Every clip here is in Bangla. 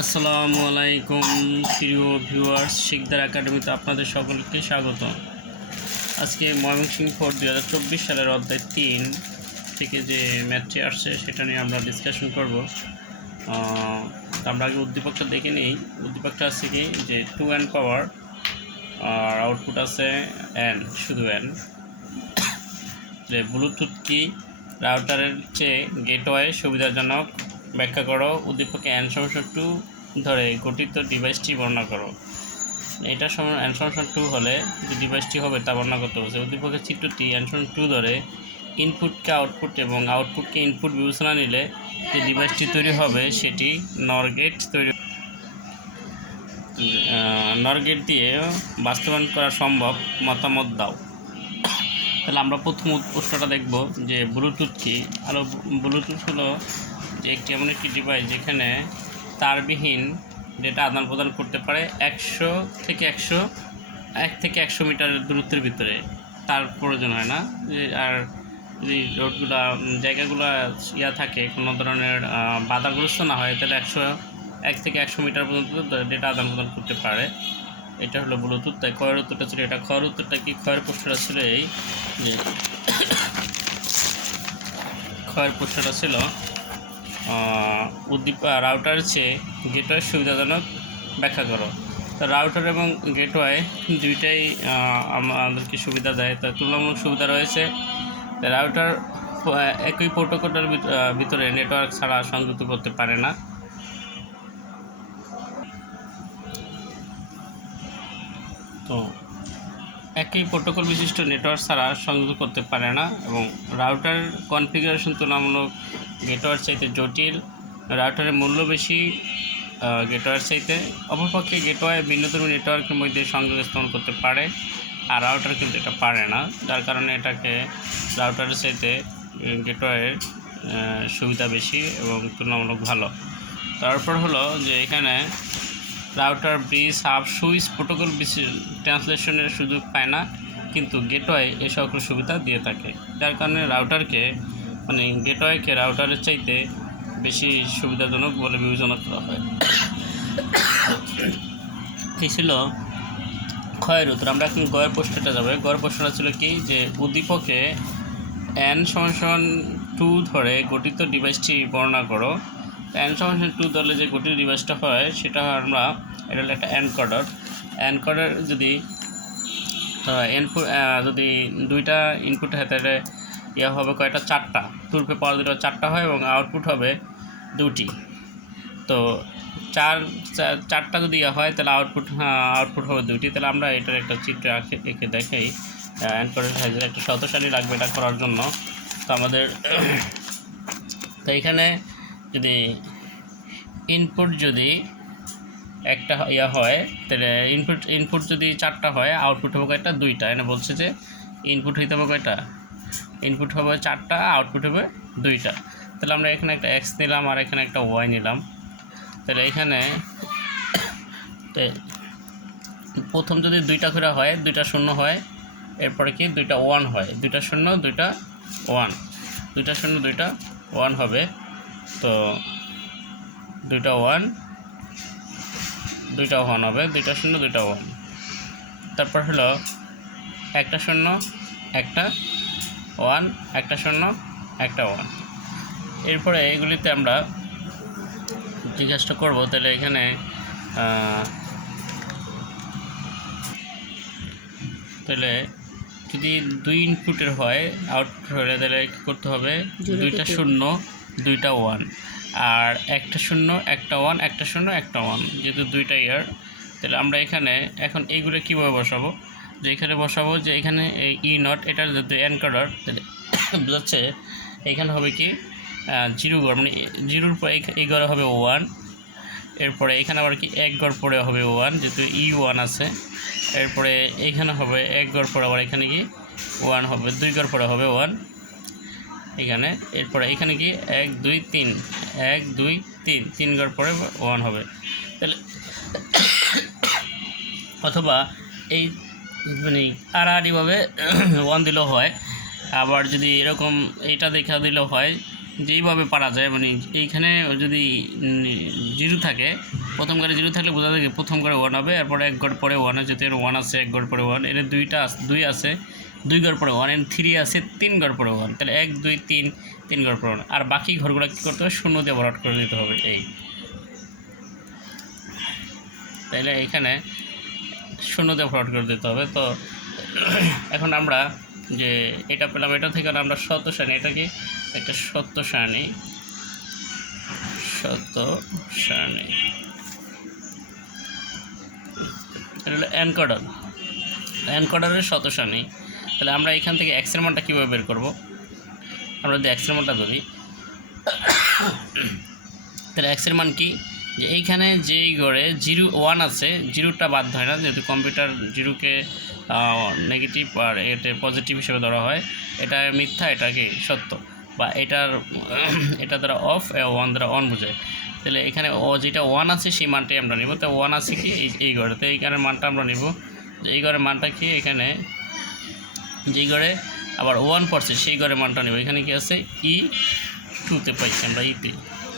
আসসালামু আলাইকুম, প্রিয় ভিউয়ার্স শিকদার একাডেমিতে আপনাদের সকলকে স্বাগত। আজকে ময়মনসিংহ ফোর দুই হাজার চব্বিশ সালের অধ্যায় তিন থেকে যে ম্যাথটি আসছে, সেটা নিয়ে আমরা ডিসকাশন করব। আমরা আগে উদ্দীপকটা দেখে নিই। উদ্দীপকটা আছে কি? যে টু এন পাওয়ার আর আউটপুট আছে এন শুধু এন যে ব্লুটুথ কি রাউটারের চেয়ে গেটওয়ে সুবিধাজনক। ব্যাখ্যা করো, উদ্দীপকে সমস্যা টু ধরে গঠিত ডিভাইসটি বর্ণনা করো। এটা অ্যান সমস্যা টু হলে যে ডিভাইসটি হবে তা বর্ণনা করতে বলছে। উদ্দীপকের চিত্রটি সমস্যা টু ধরে ইনপুটকে আউটপুট এবং আউটপুটকে ইনপুট বিবেচনা নিলে যে ডিভাইসটি তৈরি হবে সেটি নর গেট তৈরি নর গেট দিয়ে বাস্তবায়ন করা সম্ভব। মতামত দাও। তাহলে আমরা প্রথম প্রশ্নটা দেখব যে ব্লুটুথ কি? আরও ব্লুটুথ হলো যে একটি এমন একটি ডিভাইস যেখানে তারবিহীন ডেটা আদান প্রদান করতে পারে একশো থেকে একশো, এক থেকে একশো মিটার দূরত্বের ভিতরে। তার প্রয়োজন হয় না। আর যদি রোডগুলা, জায়গাগুলো ইয়া থাকে, কোনো ধরনের বাধাগ্রস্ত না হয়, তাহলে একশো, এক থেকে একশো মিটার পর্যন্ত ডেটা আদান প্রদান করতে পারে। এটা হলো ব্লুটুথ তাই ক্ষয়ের উত্তরটা ছিল এটা। ক্ষয়ের উত্তরটা কি? ক্ষয়ের প্রশ্নটা ছিল এই যে ক্ষয়ের প্রশ্নটা ছিল উদ্দীপ রাউটার চেয়ে গেটওয়ে সুবিধাজনক ব্যাখ্যা করো। তো রাউটার এবং গেটওয়ে দুইটাই আমাদেরকে সুবিধা দেয়। তার তুলনামূলক সুবিধা রয়েছে। রাউটার একই প্রোটোকলের ভিত- ভিতরে নেটওয়ার্ক ছাড়া সংযুক্ত করতে পারে না। তো একই প্রোটোকল বিশিষ্ট নেটওয়ার্ক ছাড়া সংযুক্ত করতে পারে না এবং রাউটার কনফিগারেশন তুলনামূলক গেটওয়ার চাইতে জটিল রাউটারের মূল্য বেশি গেটওয়ার চাইতে অপরপক্ষে গেটওয়ে ভিন্নধর্মী নেটওয়ার্কের মধ্যে সংযোগ স্থাপন করতে পারে আর রাউটার কিন্তু এটা পারে না, যার কারণে এটাকে রাউটারের চাইতে গেটওয়ের সুবিধা বেশি এবং তুলনামূলক ভালো। তারপর হলো যে এখানে router, bridge hub switch, protocol ট্রান্সলেশনের সুযোগ পায় না, কিন্তু গেটওয়ে এ সকল সুবিধা দিয়ে থাকে। যার কারণে রাউটারকে মানে গেটওয়েকে রাউটারের চাইতে বেশি সুবিধাজনক বলে বিবেচনা করা হয়। এই ছিল ক্ষয়ের উত্তর। আমরা এখন গয়ের প্রশ্নটা যাবে। গয়ের প্রশ্নটা ছিল কি? যে উদ্দীপকে এন সমান টু ধরে গঠিত ডিভাইসটি বর্ণনা করো। এন সমান টু ধরলে যে গঠিত ডিভাইসটা হয়, সেটা আমরা, এটা হলো একটা এনকডার এনকডার যদি ইনপুট যদি দুইটা ইনপুট হয় তাহলে ইয়া হবে কয়টা? চারটা। টুরপে পাওয়ার দুটো চারটা হয় এবং আউটপুট হবে দুটি তো চার চারটা যদি ইয়া হয়, তাহলে আউটপুট আউটপুট হবে দুটি তাহলে আমরা এটার একটা চিত্র এঁকে দেখাই। অ্যানকোডের সাইজের একটা শতশালী লাগবে এটা করার জন্য। তো আমাদের, তো এখানে যদি ইনপুট যদি একটা ইয়া হয়, তাহলে ইনপুট ইনপুট যদি চারটা হয় আউটপুট হবে কয়টা? দুইটা। এনে বলছে যে ইনপুট হইতে হবে কয়টা? ইনপুট হবে চারটা আউটপুট হবে দুইটা। তাহলে আমরা এখানে একটা এক্স নিলাম আর এখানে একটা ওয়াই নিলাম। তাহলে এখানে প্রথম যদি দুইটা করে হয়, দুইটা শূন্য হয়, এরপরে কি দুইটা ওয়ান হয়। দুইটা শূন্য, দুইটা ওয়ান দুইটা শূন্য, দুইটা ওয়ান হবে। তো দুইটা ওয়ান দুইটা ওয়ান হবে দুইটা শূন্য দুইটা ওয়ান তারপর হলো একটা শূন্য একটা ওয়ান একটা শূন্য একটা ওয়ান এরপরে এগুলিতে আমরা জিজ্ঞাসা করব তাহলে এখানে তাহলে যদি দুই ইনপুটের হয় আউটপুট হলে তাহলে কী করতে হবে? দুইটা শূন্য দুইটা ওয়ান আর একটা শূন্য, একটা ওয়ান একটা শূন্য, একটা ওয়ান যেহেতু দুইটা ইয়ার তাহলে আমরা এখানে এখন এইগুলো কীভাবে বসাবো? যে এখানে বসাবো যে এখানে এই ই নট এটার যদি এনকোডার তাহলে বোঝাচ্ছে এখানে হবে কি জিরো গড় মানে জিরোর পর এই- গড়ে হবে ওয়ান এরপরে এখানে আবার কি, এক গড় পরে হবে ওয়ান যেহেতু ই ওয়ান আছে, এরপরে এইখানে হবে এক গড় পরে আবার এখানে কি ওয়ান হবে, দুই গড় পরে হবে ওয়ান এখানে, এরপরে এখানে কি? এক, দুই, তিন। এক, দুই, তিন। তিন গড় পরে ওয়ান হবে। তাহলে অথবা এই মানে আড়াআড়িভাবে ওয়ান দিলেও হয়। আবার যদি এরকম এটা দেখা দিলেও হয়, যেইভাবে পারা যায় মানে এইখানে যদি জিরো থাকে, প্রথম ঘরে জিরো থাকলে বোঝা যায় প্রথম ঘরে ওয়ান হবে, এরপরে এক ঘর পরে ওয়ান আছে যেহেতু ওয়ান আছে, এক ঘর পরে ওয়ানের দুইটা দুই আছে দুই ঘর পরে ওয়ানের থ্রি আছে, তিন ঘর পরে ওয়ান। তাহলে এক, দুই, তিন তিন ঘর পরে ওয়ান। আর বাকি ঘরগুলো কী করতে হবে? শূন্য দিয়ে ভরাট করে দিতে হবে, এই। তাহলে এখানে শূন্য দিয়ে ভরাট করে দিতে হবে। তো এখন আমরা যে এটা পেলাম, এটা থেকে আমরা সত্য সারণী এটা কি? একটা সত্য সারণী সত্য সারণী এটা হলো অ্যানকডার অ্যানকডারের শত সারণী তাহলে আমরা এখান থেকে এক্সের মানটা কীভাবে বের করব? আমরা যদি এক্সের মানটা ধরি, তাহলে এক্সের মান কি? যে এইখানে যেই গড়ে জিরো ওয়ান আছে, জিরোটা বাদ হয় না, যেহেতু কম্পিউটার জিরোকে নেগেটিভ আর এটা পজিটিভ হিসেবে ধরা হয়, এটা মিথ্যা, এটা কি সত্য? বা এটার, এটা দ্বারা অফ ওয়ান দ্বারা অন বোঝায়। তাহলে এখানে ও যেটা ওয়ান আছে, সেই মানটাই আমরা নিব। তো ওয়ান আছে কি? এই ঘরে তো এইখানের মানটা আমরা নিব। যে এই ঘরের মানটা কি? এখানে যেই ঘরে আবার ওয়ান পড়ছে সেই ঘরের মানটা নেব। এখানে কি আছে? ই টুতে পাইছি আমরা ইতে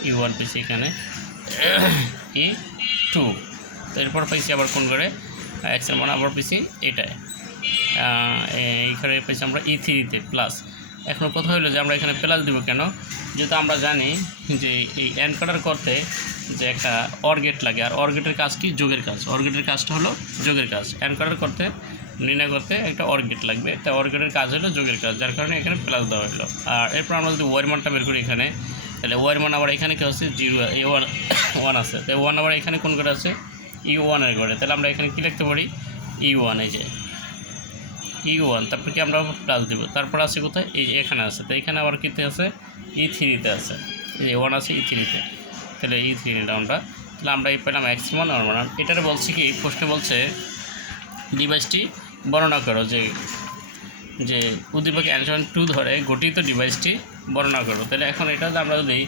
ই ওয়ান পাইছি এখানে। ই টু তো এরপর পাইছি আবার কোন ঘরে এক্সের মান আবার পাইছি এটায়। এইখানে পাইছি আমরা ই থ্রিতে প্লাস এখন কথা হলো যে আমরা এখানে প্লাস দিব কেন? যেহেতু আমরা জানি যে এই অ্যানকাডার করতে যে একটা অর্গেট লাগে। আর অর্গেটের কাজ কি? যোগের কাজ। অর্গেটের কাজটা হলো যোগের কাজ। অ্যানকাডার করতে নির্ণয় করতে একটা অর্গেট লাগবে। তাই অর্গেটের কাজ হলো যোগের কাজ, যার কারণে এখানে প্লাস দেওয়া হলো। আর এরপর আমরা যদি ওয়ার মানটা বের করি এখানে, তাহলে ওয়ার মান আবার এখানে কি হচ্ছে জিরো এ ওয়ান ওয়ান আছে। তাই ওয়ান আবার এখানে কোন করে আছে? ই ওয়ানের ঘরে তাহলে আমরা এখানে কী লিখতে পারি? ই ওয়ান এই যে। ই ওয়ান তারপর কি আমরা প্লাস দেবো? তারপর আছে কোথায়? এই এখানে আছে। তো এখানে আবার কীতে আছে? ই থ্রিতে আছে। এই ওয়ান আছে ই থ্রিতে তাহলে ই থ্রি নিলাম আমরা তাহলে আমরা এই পেলাম এক্স ওয়ান ওয়ান এটার বলছি কি? প্রশ্নে বলছে ডিভাইসটি বর্ণনা করো যে যে উদ্দীপক অ্যানসার টু ধরে গঠিত ডিভাইসটি বর্ণনা করো। তাহলে এখন এটা যদি আমরা যদি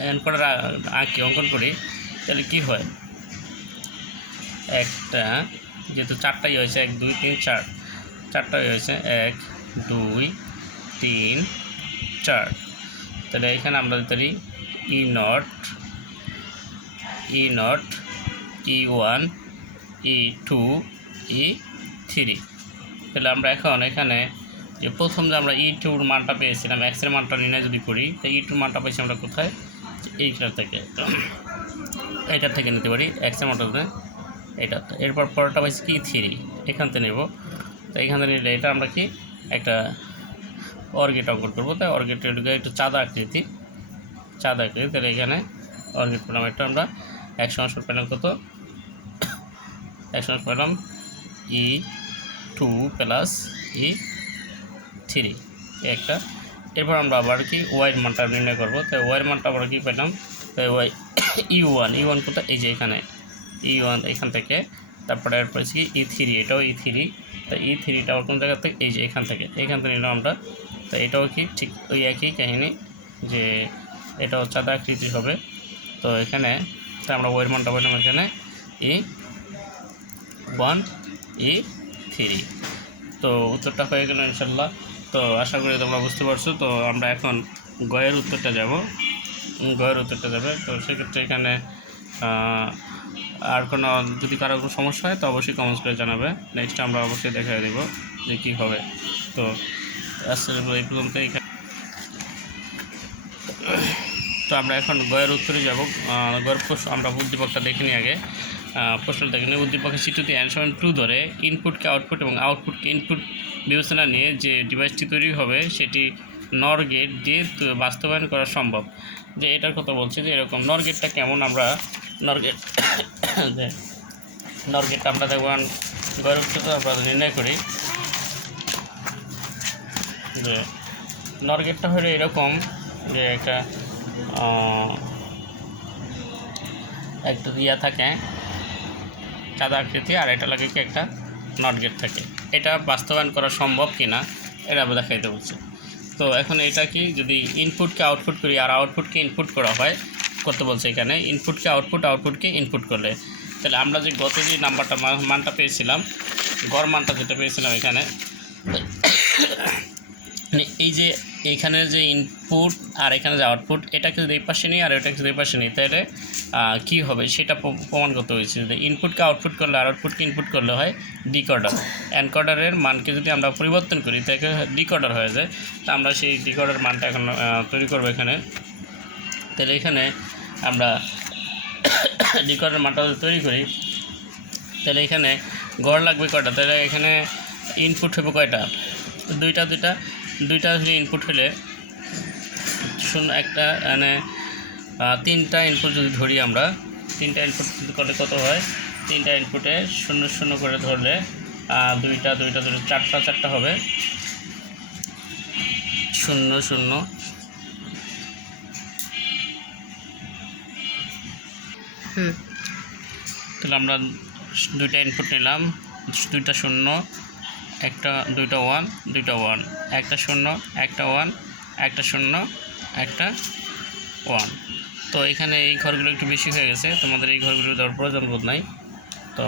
অ্যানকোডার আঁকি, অঙ্কন করি, তাহলে কি হয়? একটা, যেহেতু চারটাই হয়েছে, এক, দুই, তিন, চার। চারটাই হয়েছে, এক, দুই, তিন, চার। তাহলে এখানে আমরা পারি E not E not E one E two E three তাহলে আমরা এখন এখানে যে প্রথম যে আমরা ই টুর মানটা পেয়েছিলাম এক্সের মানটা নির্ণয় যদি করি তো ই টুর মানটা পেয়েছি আমরা কোথায়? এইটার থেকে। এইটার থেকে নিতে পারি এক্সের মানটা এটা এরপর পরেরটা পাইছি কি? থ্রি এখান থেকে নেব। তো এখান থেকে নিলে এটা আমরা কি? একটা অর্গেট অঙ্কন করব। তাই অর্গেটের একটু চাঁদা আকৃতি। চাঁদা আকৃতি। তাহলে এখানে অর্গেট পেলাম এটা আমরা। একশো অংশ পেলাম কত? একশো অংশ পেলাম E two plus E three একটা। এরপর আমরা আবার কি? ওয়াইয়ের মানটা নির্ণয় করব। তাই ওয়াইয়ের মানটা আমরা কি পেলাম? তাই Y E one E one কোথায়? এই যে এখানে। ই ওয়ান এখান থেকে। তারপরে এরপর কি? ই থ্রি এটাও ই থ্রি তা ই থ্রিটা কোন জায়গা থেকে? এই যে এখান থেকে। এখান থেকে নিলাম আমরা। তো এটাও কি? ঠিক ওই একই কাহিনী যে এটাও চাঁদা আকৃতি হবে। তো এখানে আমরা ওয়ের মানটা পেলাম এখানে। E one E three. তো উত্তরটা হয়ে গেল ইনশাল্লাহ। তো আশা করি তোমরা বুঝতে পারছ। তো আমরা এখন গয়ের উত্তরটা যাব। গয়ের উত্তরটা যাবে। তো সেক্ষেত্রে এখানে আর কোনো, যদি কারও কোনো সমস্যা হয়, তো অবশ্যই কমেন্টস করে জানাবে। নেক্সট আমরা অবশ্যই দেখা দেবো যে কী হবে। তো আসলে এই পর্যন্ত এখানে তো আমরা এখন গয়ের উত্তরে যাব। গয়ের আমরা উদ্দীপকটা দেখে নিই আগে। প্রশ্ন নিই উদ্দীপকের সিটুতে অ্যান্সার টু ধরে ইনপুটকে আউটপুট এবং আউটপুটকে ইনপুট বিবেচনা নিয়ে যে ডিভাইসটি তৈরি হবে, সেটি নর গেট দিয়ে তো বাস্তবায়ন করা সম্ভব। যে এটার কথা বলছে যে এরকম নর গেটটা কেমন আমরা নর গেট যে নর গেটটা আমরা দেখবেন গয়ের উত্তরটা আমরা নির্ণয় করি, যে নর গেটটা হলো এরকম যে একটা একটা ইয়া থাকে চাঁদা আকৃতি আর এটা লাগে কি একটা নট গেট থাকে। এটা বাস্তবায়ন করা সম্ভব কি না এটা দেখাইতে বলছি। তো এখন এটা কি, যদি ইনপুটকে আউটপুট করি আর আউটপুটকে ইনপুট করা হয় করতে বলছে এখানে? ইনপুটকে আউটপুট আউটপুটকে ইনপুট করলে। তাহলে আমরা যে গত যে নাম্বারটা মান- মানটা পেয়েছিলাম, গড় মানটা যেটা পেয়েছিলাম এখানে, এই যে এইখানে যে ইনপুট আর এখানে যে আউটপুট এটাকে যদি এই পাশে নিই আর এটাকে যদি এই পাশে নিই। তাহলে কী হবে? সেটা প্রমাণ করতে হয়েছে যে ইনপুটকে আউটপুট করলে আর আউটপুটকে ইনপুট করলে হয় ডিকর্ডার এনকর্ডারের মানকে যদি আমরা পরিবর্তন করি তাকে ডিকর্ডার হয়ে? যায়। তা আমরা সেই ডিকর্ডার মানটা এখন তৈরি করব এখানে। তাহলে এখানে আমরা ডিকর্ডার মানটা তৈরি করি, তাহলে এখানে গড় লাগবে কয়টা? তাহলে এখানে ইনপুট হবে কয়টা? দুইটা দুইটা। দুইটা হলে ইনপুট হলে শূন্য একটা মানে তিনটা ইনপুট যদি ধরি আমরা তিনটা ইনপুট করলে কত হয়? তিনটা ইনপুটে শূন্য শূন্য করে ধরলে দুইটা দুইটা দুইটা চারটা চারটা হবে। শূন্য শূন্য। হুম। তাহলে আমরা দুইটা ইনপুট নিলাম দুইটা শূন্য একটা দুইটা ওয়ান দুইটা ওয়ান একটা শূন্য, একটা ওয়ান একটা শূন্য, একটা ওয়ান তো এখানে এই ঘরগুলো একটু বেশি হয়ে গেছে। তোমাদের এই ঘরগুলো দেওয়ার প্রয়োজন বোধ নাই। তো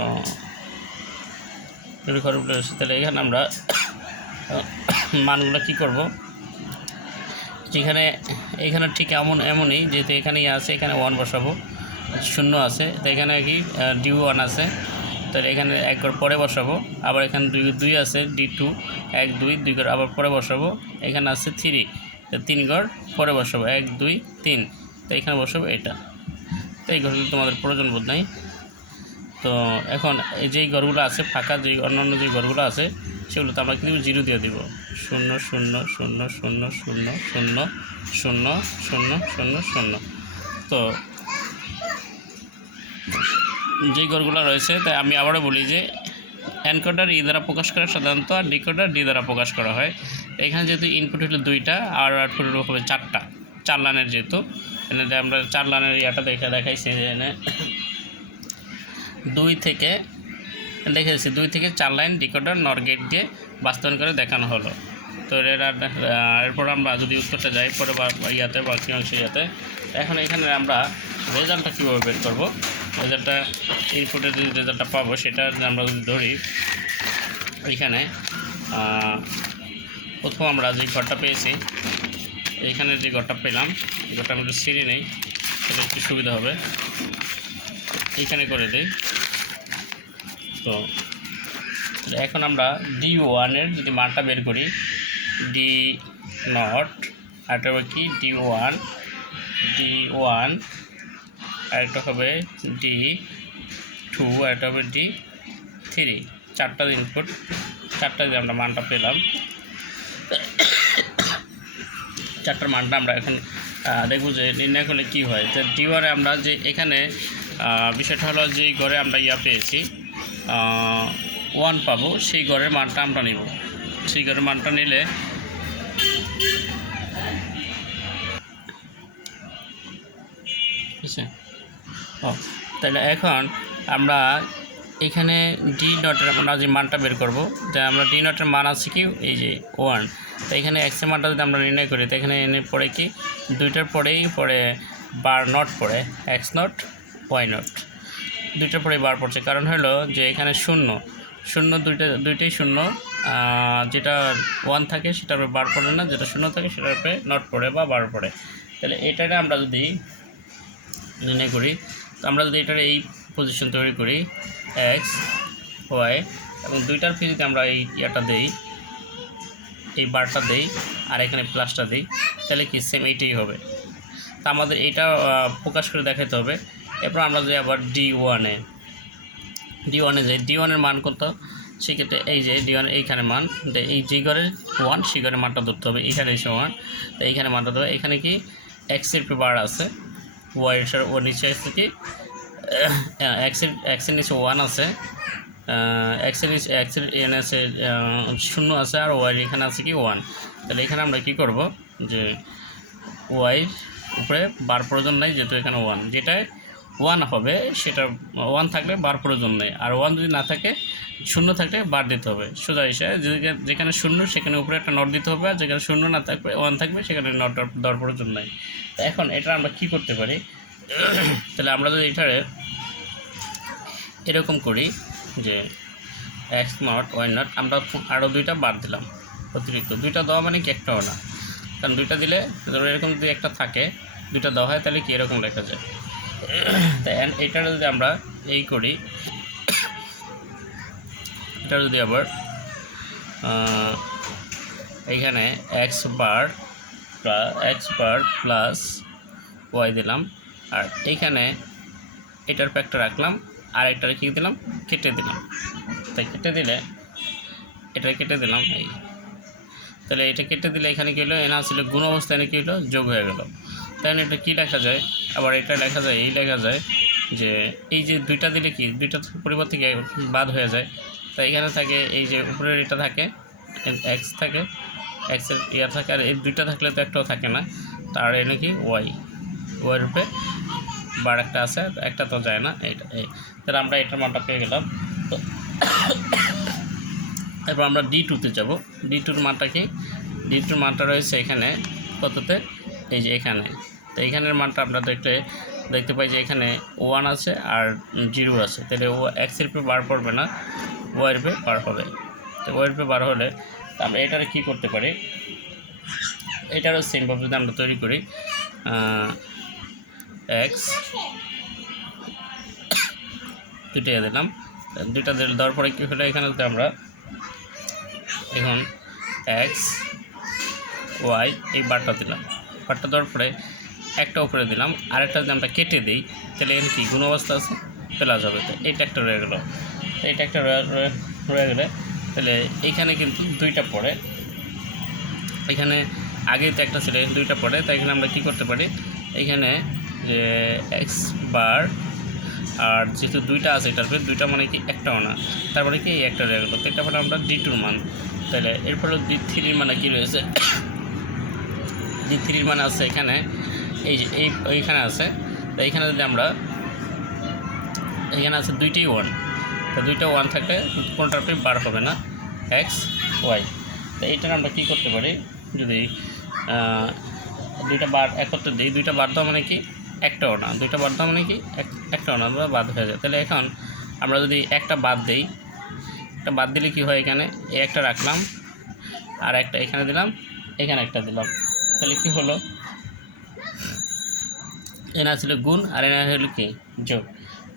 এই ঘরগুলো এসে তাহলে এখানে আমরা মানগুলো কি করব? যেখানে এখানে ঠিক এমন, এমনই, যেহেতু এখানেই আছে, এখানে ওয়ান বসাবো। শূন্য আছে। তো এখানে কি ডি ওয়ান আছে। তাহলে এখানে এক ঘর পরে বসাবো। আবার এখানে দুই দুই আছে, ডি টু, এক, দুই দুই ঘর আবার পরে বসাবো। এখানে আছে থ্রি তিন ঘর, পরে বসাবো, এক, দুই, তিন। তো এখানে বসাবো এটা। তো এই ঘরগুলো তোমাদের প্রয়োজন বোধ নাই। তো এখন এই যেই ঘরগুলো আছে, ফাঁকা যেই অন্যান্য যে ঘরগুলো আছে, সেগুলো তো আমরা কিন্তু জিরো দিয়ে দিব। শূন্য শূন্য শূন্য শূন্য শূন্য শূন্য শূন্য শূন্য শূন্য শূন্য। তো যে ঘরগুলো রয়েছে, তাই আমি আবারও বলি যে, এনকোডার ই দ্বারা প্রকাশ করা সাধারণত আর ডিকোডার ডি দ্বারা প্রকাশ করা হয়। এখানে যেহেতু ইনপুট হলো দুইটা, আর আউটপুট হবে চারটা, চার লাইনের যেহেতু। এখানে আমরা চার লাইনের ইয়াটা দেখে দেখাইছি এখানে দুই থেকে দেখেছি দুই থেকে চার লাইন ডিকোডার নর গেট দিয়ে বাস্তবায়ন করে দেখানো হলো। তো এর এরপর আমরা যদি উত্তরটা যাই, পরে বা বা ইয়াতে বাকি অংশ ইয়াতে, এখন এখানে আমরা রেজাল্টটা কীভাবে বের করব? রেজাল্টটা ইনপুটের যে রেজাল্টটা পাবো সেটা আমরা যদি ধরি আহ, প্রথম আমরা যে ঘরটা পেয়েছি এইখানে যে ঘরটা পেলাম ঘরটা আমরা একটু সিঁড়ি নেই সেটা একটু সুবিধা হবে। এইখানে করে দিই। তো এখন আমরা ডি ওয়ানের যদি মানটা বের করি ডি নট হবে কি? ডি ওয়ান ডি ওয়ান আরেকটা হবে ডি টু আরেকটা হবে ডি থ্রি চারটা ইনপুট চারটা দিয়ে আমরা মানটা পেলাম। চারটার মানটা আমরা এখন দেখব যে নির্ণয় করলে কী হয়। তো ডি ওয়ানে আমরা যে এখানে বিষয়টা হলো যে ঘরে আমরা ইয়া পেয়েছি ওয়ান পাবো, সেই ঘরের মানটা আমরা নিব। সেই ঘরের মানটা নিলে ঠিক আছে? ও, তাহলে এখন আমরা এখানে ডি নটের আমরা যে মানটা বের করব যে আমরা ডি নটের মান আছে কি? এই যে ওয়ান তো এখানে এক্সের মানটা যদি আমরা নির্ণয় করি, তো এখানে এনে পড়ে কি? দুইটার পরেই পড়ে বার নট পড়ে এক্স নট ওয়াই নট দুইটার পরেই বার পড়ছে। কারণ হলো যে এখানে শূন্য শূন্য দুইটা, দুইটাই শূন্য যেটা ওয়ান থাকে উপরে বার পড়ে না, যেটা শূন্য থাকে সেটার উপরে নট পড়ে বা বার পড়ে। তাহলে এটারে আমরা যদি নির্ণয় করি আমরা যদি এটার এই পজিশন তৈরি করি এক্স ওয়াই এবং দুইটার ফি যদি আমরা এই ইয়াটা দেই, এই বারটা দেই, আর এখানে প্লাসটা দিই, তাহলে কি সেম এইটাই হবে। তা আমাদের এইটা প্রকাশ করে দেখাতে হবে। এরপর আমরা যদি আবার ডি ওয়ানে ডি ওয়ানে যাই ডি ওয়ানের মান কত? সেক্ষেত্রে এই যে ডি ওয়ান এইখানে মান এই যে ঘরের ওয়ান সেই ঘরের মানটা ধরতে হবে এখানে এসে ওয়ান তো এইখানে মানটা ধরবে এখানে কি এক্সের বার আছে ওয়াইয়ের ও নিচে আছে কি? এক্সের এক্সের নিচে ওয়ান আছে। এক্সের নিচে এক্সের এন আছে শূন্য আছে আর ওয়াইয়ের এখানে আছে কি ওয়ান তাহলে এখানে আমরা কি করব? যে ওয়াইয়ের উপরে বার প্রয়োজন নাই যেহেতু এখানে ওয়ান যেটায় ওয়ান হবে, সেটা ওয়ান থাকলে বার প্রয়োজন নেই। আর ওয়ান যদি না থাকে, শূন্য থাকলে বার দিতে হবে। সোজা হিসেবে যেখানে শূন্য, সেখানে উপরে একটা নট দিতে হবে। আর যেখানে শূন্য না থাকবে ওয়ান থাকবে, সেখানে নট দেওয়ার প্রয়োজন নাই। তো এখন এটা আমরা কি করতে পারি? তাহলে আমরা যদি এটারে এরকম করি যে এক্স নট ওয়াই নট আমরা আরও দুইটা বাদ দিলাম অতিরিক্ত। দুইটা দেওয়া মানে কি? একটাও না। কারণ দুইটা দিলে ধরো এরকম যদি একটা থাকে দুইটা দেওয়া হয় তাহলে কি এরকম লেখা যায়? তাই এটা যদি আমরা এই করি এটা যদি আবার আহ, এইখানে X bar X bar plus Y দিলাম। আর এইখানে এটার প্যাকটা রাখলাম, আর একটা কি দিলাম? কেটে দিলাম। তাই কেটে দিলে এটা কেটে দিলাম, এই। তাহলে এটা কেটে দিলে এখানে কী হলো? এনা ছিল গুণ অবস্থায় কী হলো? যোগ হয়ে গেল। তাহলে এটা কী লেখা যায়? আবার এটা লেখা যায়, এই লেখা যায় যে এই যে দুইটা দিলে কি? দুইটা পরিবর্তে বাদ হয়ে যায়? তাই এখানে থাকে, এই যে উপরের এটা থাকে এক্স থাকে এক্সের ইয়ার থাকে আর এই দুইটা থাকলে তো একটাও থাকে না। তার এনে কি ওয়াই ওয়াই রূপে বার একটা আছে, একটা তো যায় না। এইটা, এই। তাহলে আমরা এটার মানটা পেয়ে গেলাম। তো এরপর আমরা ডি টুতে যাব। ডি টুর মানটা কি? ডি টুর মানটা রয়েছে এখানে কততে? এই যে এখানে। তো এইখানের মানটা আমরা দেখতে দেখতে পাই যে এখানে ওয়ান আছে আর জিরো আছে। তাহলে ও এক্সের রূপে বার করবে না ওয়াই রূপে বার হবে। তো ওয়াই রূপে বার হলে তা আমরা এটারে কী করতে পারি? এটারও সেমভাবে যদি আমরা তৈরি করি এক্স দুইটা দিলাম। দুইটা দেওয়ার পরে কী হলো? এখানে আমরা এখন এক্স ওয়াই এই বারটা দিলাম। বারটা দেওয়ার পরে একটা উপরে দিলাম। আরেকটা যদি আমরা কেটে দিই, তাহলে এখানে কি? গুণ অবস্থা আছে? প্লাস হবে। তো এইটা একটা রয়ে গেলো। এইটা একটা রয়ে- রয়ে- রয়ে গেলে তাহলে এইখানে কিন্তু দুইটা পড়ে। এখানে আগে তো একটা ছিল, দুইটা পড়ে, তাই এখানে আমরা কী করতে পারি? এখানে যে এক্স বার আর যেহেতু দুইটা আছে এটার ভিতরে, দুইটা মানে কি একটাও না তারপরে কি এই একটা রয়ে গেলো, তো এটা মানে আমরা ডি টুর মান। তাহলে এরপরে ডি থ্রির মানে কী রয়েছে? ডি থ্রির মানে আছে এখানে, এই যে এই এইখানে আছে। তো এইখানে যদি আমরা, এখানে আছে দুইটাই ওয়ান তো দুইটা ওয়ান থাকলে কোনটার পে বার হবে না? এক্স ওয়াই তো এইটার আমরা কী করতে পারি? যদি দুইটা বার একত্রে দিই, দুইটা বার দেওয়া মানে কি? একটাও না দুইটা বার দেওয়া মানে কি? এক- একটাও না বা বাদ হয়ে যায়। তাহলে এখন আমরা যদি একটা বাদ দিই, একটা বাদ দিলে কি হয় এখানে? এই একটা রাখলাম, আর একটা এখানে দিলাম, এখানে একটা দিলাম। তাহলে কি হলো? এনা ছিল গুণ, আর এনা হলো কি? যোগ।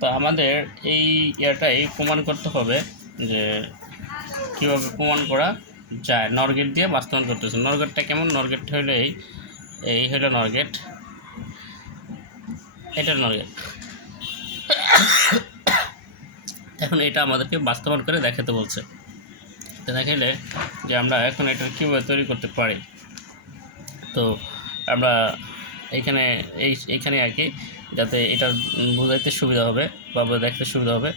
তো আমাদের এই ইয়াটাই প্রমাণ করতে হবে যে কীভাবে প্রমাণ করা যায়। নরগেট দিয়ে বাস্তবায়ন করতেছে নরগেটটা কেমন? নরগেটটা হলো এই এই হলো নরগেট। এটা নরগেট। এখন এটা আমাদেরকে বাস্তবায়ন করে দেখাতে বলছে। তো দেখাইলে যে আমরা এখন এটা কীভাবে তৈরি করতে পারি। তো আমরা এইখানে এই এইখানে আর কি যাতে এটা বোঝাইতে সুবিধা হবে বা দেখতে সুবিধা হবে।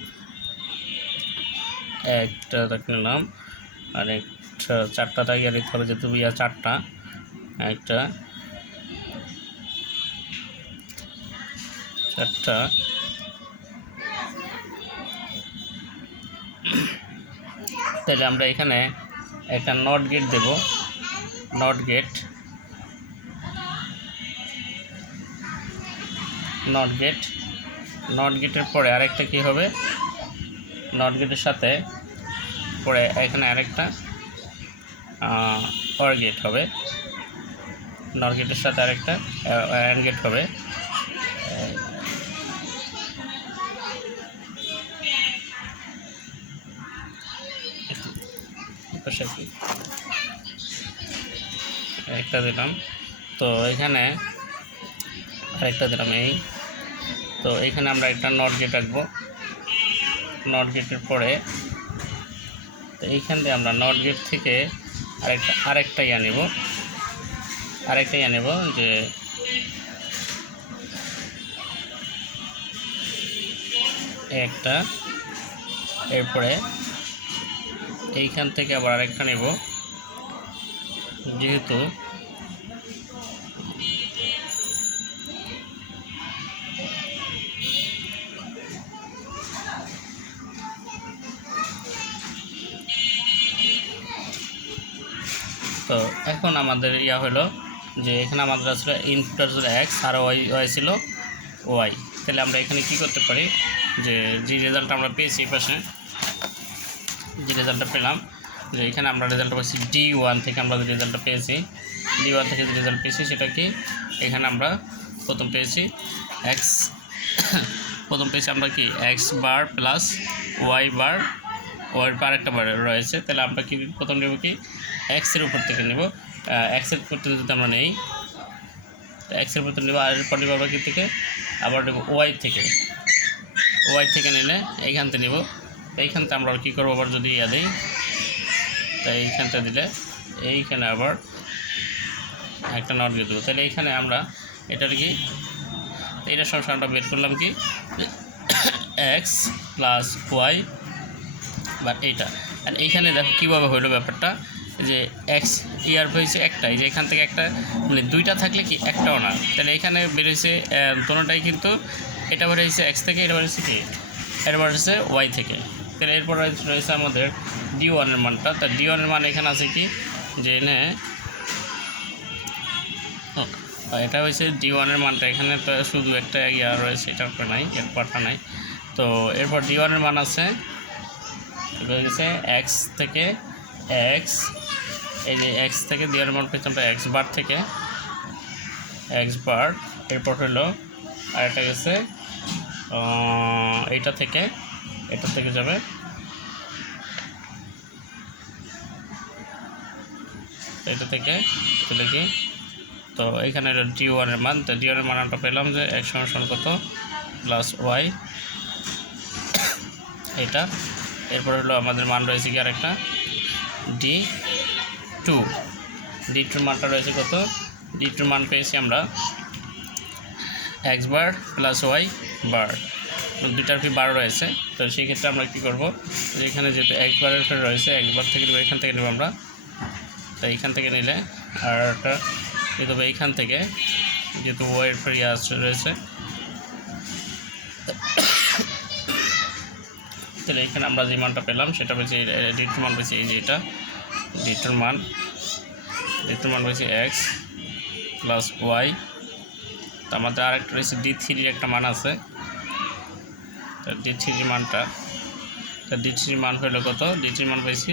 একটা দেখে নিলাম আর একটা চারটা দাগিয়ে লিখতে হবে, যেহেতু ইয়া চারটা, একটা, চারটা, তাহলে আমরা এখানে একটা not gate Dev NOT gate NOT gate NOT গেটের পরে আরেকটা কি হবে? নট গেটের সাথে পরে এখানে আরেকটা অর গেট হবে। নট গেটের সাথে আরেকটা অ্যান্ড গেট হবে। একটা দিলাম। তো এখানে আরেকটা দিলাম এই। তো এখানে আমরা একটা নট গেট রাখব নট গেটের পরে তো এইখান দিয়ে আমরা নট গেট থেকে আরেকটা আরেকটা ইয়া নেব আরেকটা ইয়া যে একটা, এরপরে এইখান থেকে আবার আরেকটা নেব। যেহেতু এখন আমাদের ইয়া হলো যে এখানে আমাদের আসলে ইনপুট আসলে এক্স আর ওয়াই ওয়াই ছিল ওয়াই তাহলে আমরা এখানে কি করতে পারি? যে যে রেজাল্ট আমরা পেয়েছি এই পাশে, যে রেজাল্টটা পেলাম, যে এখানে আমরা রেজাল্ট পাচ্ছি ডি ওয়ান থেকে আমরা যে রেজাল্টটা পেয়েছি ডি ওয়ান থেকে যে রেজাল্ট পেয়েছি সেটা কি? এখানে আমরা প্রথম পেয়েছি এক্স প্রথম পেয়েছি আমরা কি? X bar plus Y bar Y bar একটা বার রয়েছে, তাহলে আমরা কি প্রথম নেব কি? এক্সের উপর থেকে নেব। এক্সের উপর থেকে যদি আমরা নেই এক্সের উপর নেব, আর এরপর নেব আমরা কি থেকে? আবার নেব ওয়াই থেকে। ওয়াই থেকে নিলে এইখান থেকে নেব। এইখান থেকে আমরা কী করব? আবার যদি ইয়া দিই তাই এইখানটা দিলে এইখানে আবার একটা নট দিয়ে দেবো। তাহলে এইখানে আমরা এটার কি? এইটার সমস্যা আমরা বের করলাম কি? এক্স প্লাস ওয়াই বা এইটা। আর এইখানে দেখো কীভাবে হলো ব্যাপারটা, যে এক্স ইয়ার হয়েছে একটাই যে এখান থেকে একটা মানে দুইটা থাকলে কি একটাও না? তাহলে এখানে বেরোয়েছে দোনোটাই কিন্তু এটা বেরোয়েছে এক্স থেকে, এটা বেরোয়েছে কি? এটা বেরোয়েছে ওয়াই থেকে। তাহলে এরপর রয়েছে আমাদের ডি ওয়ানের মানটা। তা ডি ওয়ানের মান এখানে আছে কি? যে এনে এটা হয়েছে ডি ওয়ানের মানটা এখানে, তো শুধু একটা ইয়া রয়েছে এটার নাই, এর নাই। তো এরপর ডি ওয়ানের মান আছে এটা হয়েছে এক্স থেকে এক্স এই যে এক্স থেকে ডি ওয়ানের মান পেয়েছি এক্স বার থেকে এক্স বার এরপর হলো আরেকটা গেছে আহ, এইটা থেকে এটা থেকে যাবে এটা থেকে চলে কি? তো এখানে ডি ওয়ানের মান তো ডি ওয়ানের মান আমরা পেলাম যে এক সমান কত? প্লাস ওয়াই এটা এরপর হলো আমাদের মান রয়েছে কি আরেকটা? ডি টু ডি টুর মানটা রয়েছে কত? ডি টুর মান পেয়েছি আমরা X bar plus Y bar. দুটার কি বার রয়েছে? তো সেই ক্ষেত্রে আমরা কী করব? যে এখানে যেহেতু এক বারের ফের রয়েছে একবার থেকে নেব, এখান থেকে নেব আমরা। তো এখান থেকে নিলে আর একটা নিতে এইখান থেকে যেহেতু ওয়ের ফের আসছে রয়েছে তাহলে এখানে আমরা যে মানটা পেলাম, সেটা পেয়েছি ডিটুর মান পেয়েছি এই যে এটা। ডিটুর মান ডিটুর মান পেয়েছি এক্স প্লাস ওয়াই তো আমাদের আরেকটা রয়েছে ডি থ্রির একটা মান আছে। তো ডি থ্রির মানটা, তো ডি থ্রির মান হলো কত? ডি থ্রির মান পেয়েছি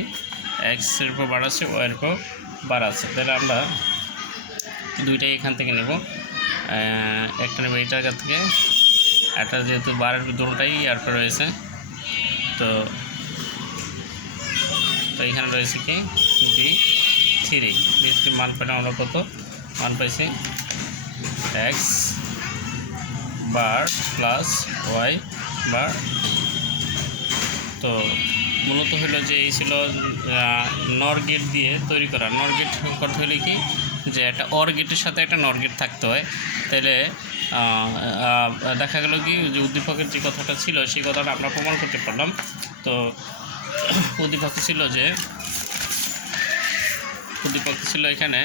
এক্সের উপর বাড়াচ্ছে ওয়ের উপর বাড়াচ্ছে তাহলে আমরা দুইটাই এখান থেকে নেব। একটা নেব এই জায়গা থেকে। একটা যেহেতু বারের দুটোটাই এয়ারপে রয়েছে। তো তো এখানে রয়েছে কি? D three. থ্রি মান পেলাম আমরা কত? মান পাইছি X bar plus Y bar. তো, মূলত হলো যে এই ছিল নর গেট দিয়ে তৈরি করা। নর গেট করতে হলে কি? যে একটা অর গেটের সাথে একটা নর গেট থাকতে হয়। তাহলে দেখা গেল কি যে উদ্দীপকের যে কথাটা ছিল, সেই কথাটা আমরা প্রমাণ করতে পারলাম। তো উদ্দীপক ছিল যে, উদ্দীপক ছিল এখানে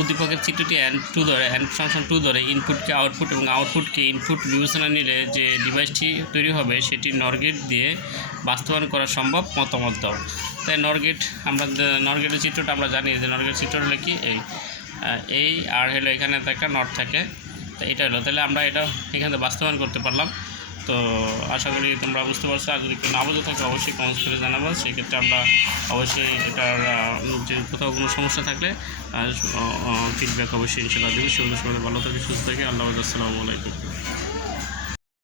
উদ্দীপকের চিত্রটি অ্যান টু ধরে অ্যান ফাংশন টু ধরে ইনপুটকে আউটপুট এবং আউটপুটকে ইনপুট বিবেচনা নিলে যে ডিভাইসটি তৈরি হবে, সেটি নরগেট দিয়ে বাস্তবায়ন করা সম্ভব মতামত দাও। তাই নরগেট আমরা নরগেটের চিত্রটা আমরা জানি, যে নরগেট চিত্র হলো কি? এই এই আর হলো এখানে তো একটা নট থাকে। তো এটা হলো। তাহলে আমরা এটা এখান থেকে বাস্তবায়ন করতে পারলাম। তো আশা করি তোমরা বুঝতে পারছ। আর যদি কোনো না বুঝে থাকে, অবশ্যই কমেন্টস করে জানাব। সেক্ষেত্রে আমরা অবশ্যই এটার যে কোথাও কোনো সমস্যা থাকলে ফিডব্যাক অবশ্যই ইনশাল্লাহ দেবো। সেগুলো সবাই ভালো থাকে, সুস্থ থাকে। আল্লাহ আসসালামু আলাইকুম।